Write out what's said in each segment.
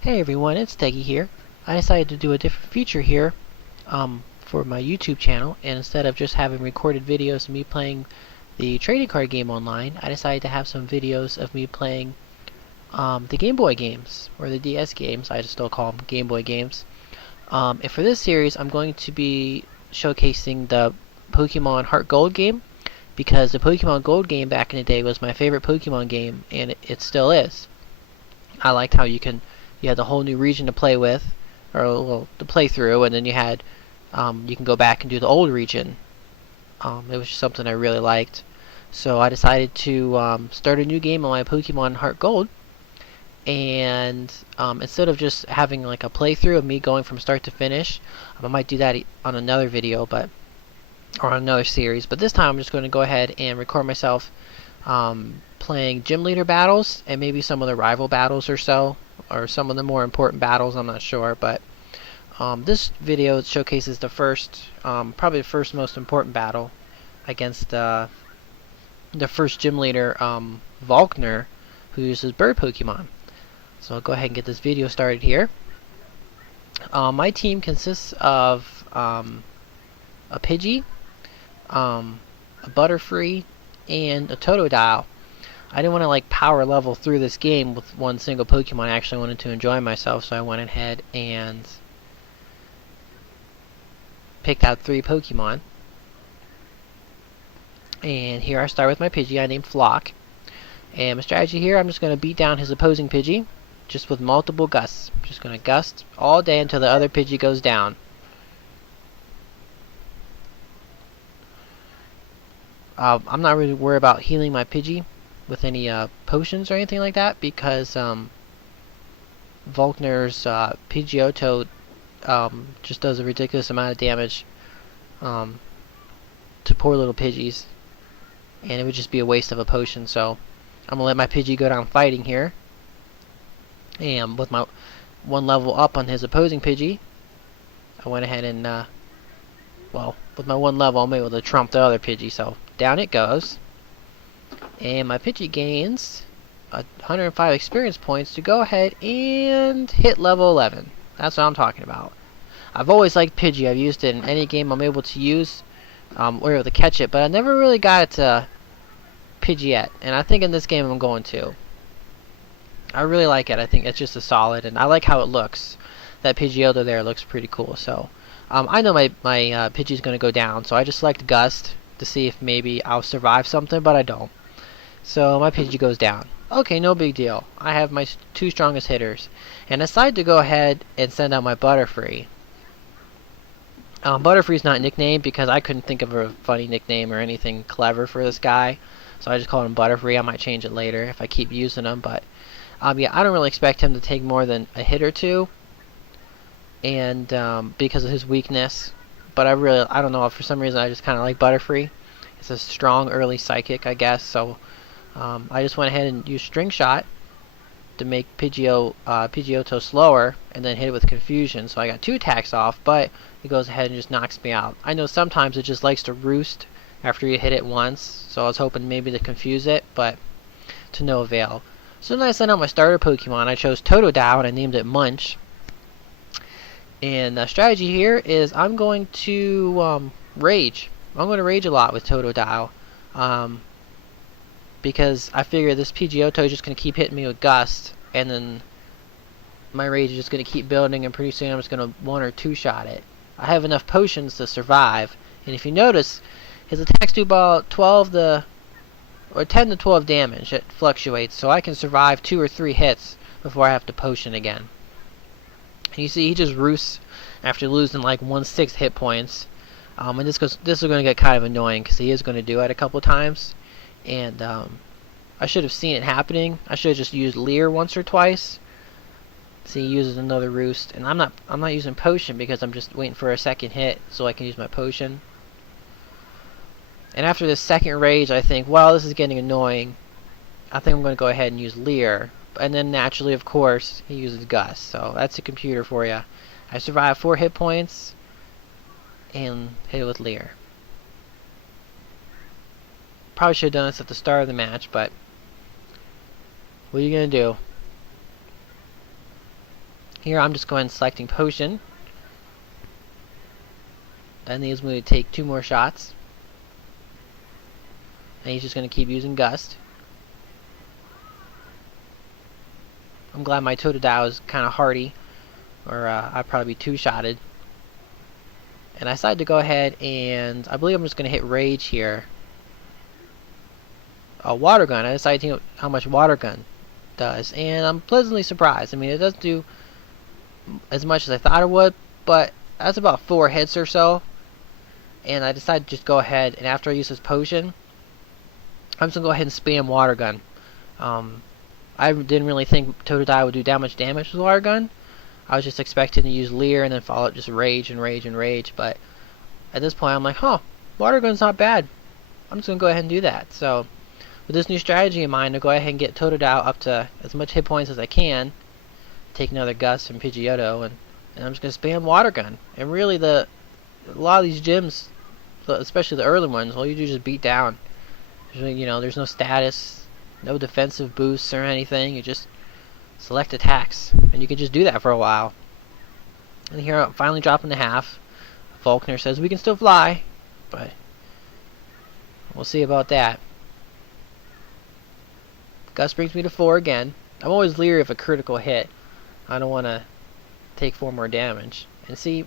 Hey everyone, it's Stegy here. I decided to do a different feature here for my YouTube channel, and instead of just having recorded videos of me playing the trading card game online, I decided to have some videos of me playing the Game Boy games, or the DS games. I just still call them Game Boy games. And for this series, I'm going to be showcasing the Pokemon HeartGold game, because the Pokemon Gold game back in the day was my favorite Pokemon game, and it still is. I liked how you had the whole new region to play with, or well, to play through, and then you can go back and do the old region. It was just something I really liked, so I decided to start a new game on my Pokemon Heart Gold, and instead of just having like a playthrough of me going from start to finish, I might do that on another video, or on another series. But this time I'm just going to go ahead and record myself playing gym leader battles and maybe some of the rival battles or so, or some of the more important battles. I'm not sure, but this video showcases the first, probably the first most important battle against the first gym leader, Falker, who uses bird Pokemon. So I'll go ahead and get this video started here. My team consists of a Pidgey, a Butterfree, and a Totodile. I didn't want to like power level through this game with one single Pokemon. I actually wanted to enjoy myself, so I went ahead and picked out 3 Pokemon. And here I start with my Pidgey I named Flock. And my strategy here, I'm just going to beat down his opposing Pidgey, just with multiple gusts. Just going to gust all day until the other Pidgey goes down. I'm not really worried about healing my Pidgey with any potions or anything like that, because Volkner's Pidgeotto just does a ridiculous amount of damage to poor little Pidgeys, and it would just be a waste of a potion. So I'm gonna let my Pidgey go down fighting here, and with my 1 level up on his opposing Pidgey, I went ahead and well, with my 1 level I'm able to trump the other Pidgey, so down it goes. And my Pidgey gains 105 experience points to go ahead and hit level 11. That's what I'm talking about. I've always liked Pidgey. I've used it in any game I'm able to use, or able to catch it, but I never really got it to Pidgey yet. And I think in this game I'm going to. I really like it. I think it's just a solid, and I like how it looks. That Pidgeotto there looks pretty cool. So I know my Pidgey's going to go down, so I just select Gust to see if maybe I'll survive something, but I don't. So my Pidgey goes down. Okay, no big deal. I have my 2 strongest hitters. And I decided to go ahead and send out my Butterfree. Butterfree's not nicknamed because I couldn't think of a funny nickname or anything clever for this guy. So I just called him Butterfree. I might change it later if I keep using him. But yeah, I don't really expect him to take more than a hit or 2. And because of his weakness. But I don't know, for some reason I just kind of like Butterfree. It's a strong early psychic, I guess. So I just went ahead and used String Shot to make Pidgeotto slower, and then hit it with Confusion. So I got 2 attacks off, but it goes ahead and just knocks me out. I know sometimes it just likes to roost after you hit it once, so I was hoping maybe to confuse it, but to no avail. So then I sent out my starter Pokemon. I chose Totodile and I named it Munch. And the strategy here is I'm going to rage. I'm going to rage a lot with Totodile. Because I figure this Pidgeotto is just going to keep hitting me with Gust, and then my rage is just going to keep building, and pretty soon I'm just going to 1 or 2 shot it. I have enough potions to survive, and if you notice, his attacks do about 10 to 12 damage. It fluctuates, so I can survive 2 or 3 hits before I have to potion again. And you see, he just roosts after losing like 1/6 hit points. And this is going to get kind of annoying because he is going to do it a couple times. And I should have seen it happening. I should have just used Leer once or twice. See, he uses another roost, and I'm not using potion because I'm just waiting for a second hit so I can use my potion. And after this second rage, I think, well, this is getting annoying. I think I'm going to go ahead and use Leer. And then naturally, of course, he uses Gust. So that's a computer for you. I survived 4 hit points and hit it with Leer. Probably should have done this at the start of the match, but what are you going to do? Here I'm just going selecting potion. That needs me to take 2 more shots. And he's just going to keep using Gust. I'm glad my Totodile is kind of hardy, or I'd probably be 2-shotted. And I decided to go ahead and I believe I'm just going to hit Rage here. Water Gun. I decided to see how much Water Gun does, and I'm pleasantly surprised. I mean, it doesn't do as much as I thought it would, but that's about 4 hits or so. And I decided to just go ahead, and after I use this potion, I'm just going to go ahead and spam Water Gun. I didn't really think Totodile would do that much damage with Water Gun. I was just expecting to use Leer and then follow it just Rage and Rage and Rage, but at this point I'm like, huh, Water Gun's not bad. I'm just going to go ahead and do that. So with this new strategy in mind, I'll go ahead and get Totodile up to as much hit points as I can. Take another Gust from Pidgeotto, and I'm just going to spam Water Gun. And really, a lot of these gyms, especially the early ones, all you do is just beat down. There's no status, no defensive boosts or anything. You just select attacks, and you can just do that for a while. And here I'm finally dropping to half. Falkner says we can still fly, but we'll see about that. Gust brings me to 4 again. I'm always leery of a critical hit. I don't want to take 4 more damage. And see,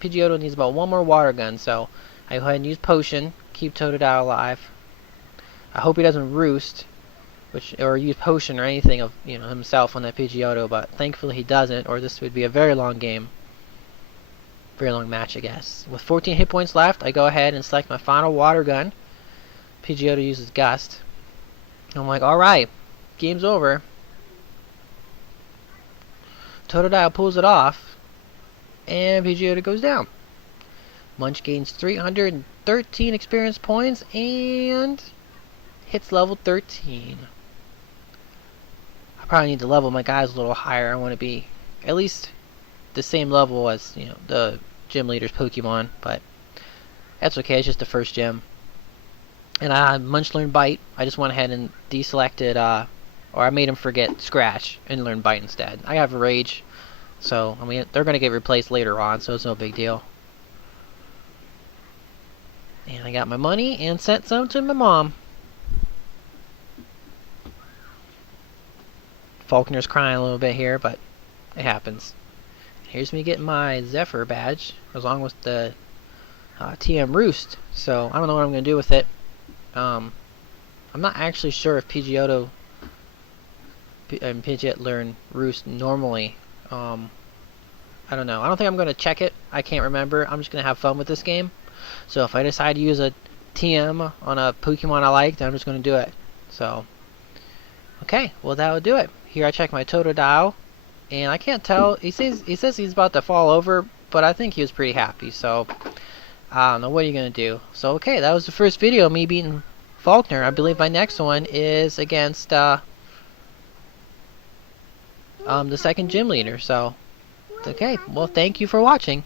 Pidgeotto needs about 1 more Water Gun, so I go ahead and use Potion, keep Totodile alive. I hope he doesn't roost, or use Potion or anything of himself on that Pidgeotto, but thankfully he doesn't, or this would be a very long game. Very long match, I guess. With 14 hit points left, I go ahead and select my final Water Gun. Pidgeotto uses Gust. I'm like, alright, game's over. Totodile pulls it off, and Pidgeotto goes down. Munch gains 313 experience points, and hits level 13. I probably need to level my guys a little higher. I want to be at least the same level as the gym leader's Pokemon, but that's okay, it's just the first gym. And Munch learned Bite. I just went ahead and deselected, or I made him forget Scratch and learn Bite instead. I have a Rage, so I mean they're gonna get replaced later on, so it's no big deal. And I got my money and sent some to my mom. Falkner's crying a little bit here, but it happens. Here's me getting my Zephyr badge, along with the TM Roost. So I don't know what I'm gonna do with it. I'm not actually sure if Pidgeotto and Pidgeot learn Roost normally. I don't know. I don't think I'm going to check it. I can't remember. I'm just going to have fun with this game. So if I decide to use a TM on a Pokemon I like, then I'm just going to do it. So, okay. Well, that will do it. Here I check my Totodile, and I can't tell. He says he's about to fall over, but I think he was pretty happy. So I don't know, what are you going to do? So, okay, that was the first video of me beating Falkner. I believe my next one is against the second gym leader. So, okay, well, thank you for watching.